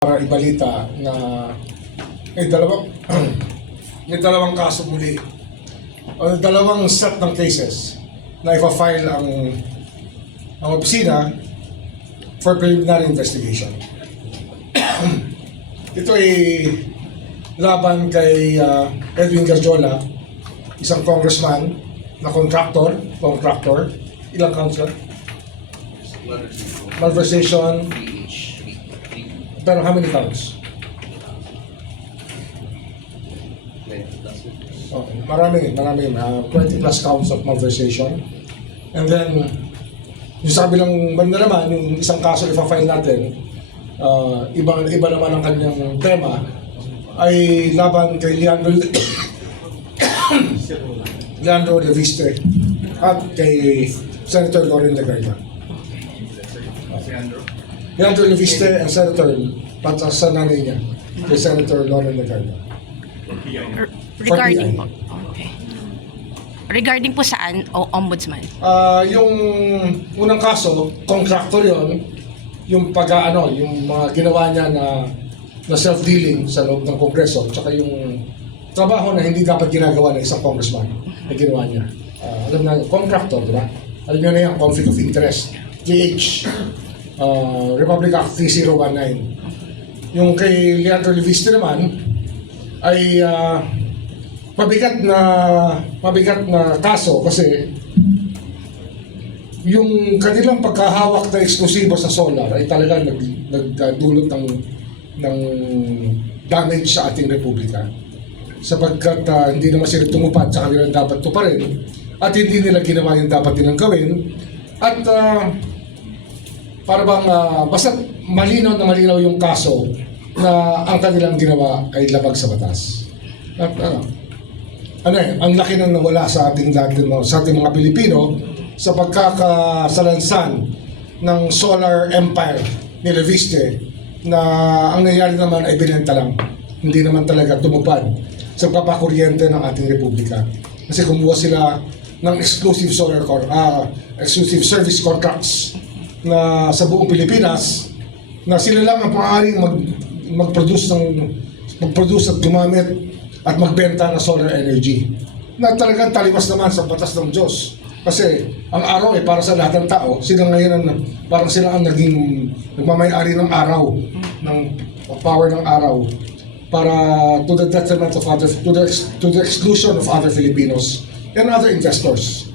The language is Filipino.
Para ibalita na may dalawang may dalawang kaso muli o dalawang set ng cases na ipa-file ang opisina for preliminary investigation. Ito ay laban kay Edwin Garjola, isang congressman na contractor, ilang counts ka? Malversation. Pero how many counts? Okay, marami, 20 plus counts of malversation. And then, yung sa kabilang banda naman, yung isang kaso ipa-file natin, iba naman ang kanyang tema, ay laban kay Leandro Leviste at kay Senator Loren Legarda. Leandro Leviste and Senator, pati sa nanay niya, kay Senator Loren Legarda. Regarding po. Okay. Regarding po saan, Ombudsman? Yung unang kaso, contractor yon, yung yung mga ginawa niya na self-dealing sa loob ng Kongreso, tsaka yung trabaho na hindi dapat ginagawa ng isang congressman na ginawa niya. Alam na, contractor, di ba? Alam niyo na yan, conflict of interest, GH. Republic Act 3019. Yung kay Leandro Leviste naman ay mabigat na kaso kasi yung kanilang pagkahawak na eksklusibo sa solar ay talagang nagdulot ng damage sa ating republika sapagkat hindi naman sila tumupad sa kanilang dapat tuparin at hindi nila ginawa yung dapat nilang gawin at para bang basta malinaw yung kaso na ang kanilang ginawa ay labag sa batas. At ang laki nang nawala sa ating mga Pilipino sa pagkakasalansan ng solar empire ni Leviste na ang nangyari naman ay binenta lang. Hindi naman talaga tumupad sa papakuryente ng ating republika. Kasi kumuha sila ng exclusive exclusive service contracts na sa buong Pilipinas na sila lang ang maaaring mag-produce at gumamit at magbenta ng solar energy na talagang taliwas naman sa batas ng Diyos kasi ang araw ay para sa lahat ng tao. Sila ngayon parang sila ang naging nagmamay-ari ng araw, ng power ng araw para to the detriment of to the exclusion of other Filipinos and other investors.